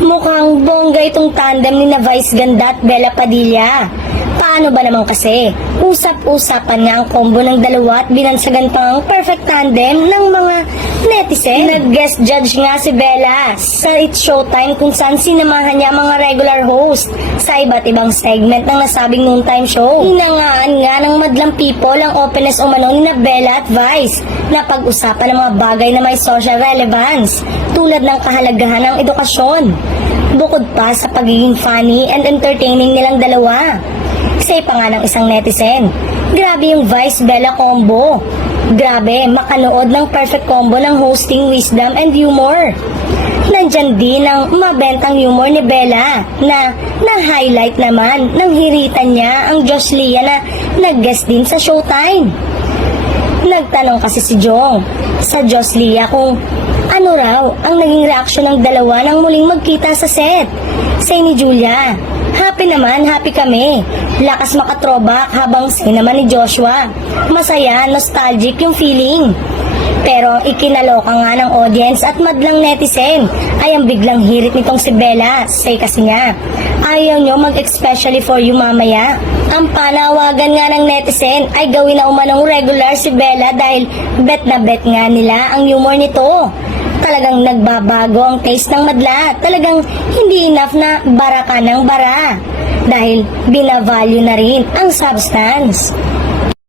Mukhang bongga itong tandem ni na Vice Ganda at Bella Padilla. Paano ba naman kasi? Usap-usapan nga ang combo ng dalawa at binansagan pa ang perfect tandem ng mga netizen. Nag-guest judge nga si Bella sa It's Showtime kung saan sinamahan niya ang mga regular host sa iba't ibang segment ng nasabing noontime show. Hinangaan nga ng madlang people ang openness umano ni na Bella at Vice na pag-usapan ng mga bagay na may social relevance tulad ng kahalagahan ng edukasyon. Bukod pa sa pagiging funny and entertaining nilang dalawa. Say pa nga ng isang netizen, grabe yung Vice-Bella combo. Grabe, makanood ng perfect combo ng hosting, wisdom, and humor. Nandyan din ang mabentang humor ni Bella na na-highlight naman ng hiritan niya ang Josh Lia na nag-guest din sa Showtime. Nagtanong kasi si Jong sa Josh Lia kung ano raw ang naging reaksyon ng dalawa nang muling magkita sa set. Say ni Julia, happy naman, happy kami. Lakas makatrobak habang say naman ni Joshua. Masaya, nostalgic yung feeling. Pero ikinaloka nga ng audience at madlang netizen ay ang biglang hirit nitong si Bella. Say kasi nga, ayaw nyo mag-especially for you mamaya. Ang panawagan nga ng netizen ay gawin na umanong regular si Bella dahil bet na bet nga nila ang humor nito. Talagang nagbabago ang taste ng madla. Talagang hindi enough na bara ka ng bara. Dahil binavalue na rin ang substance.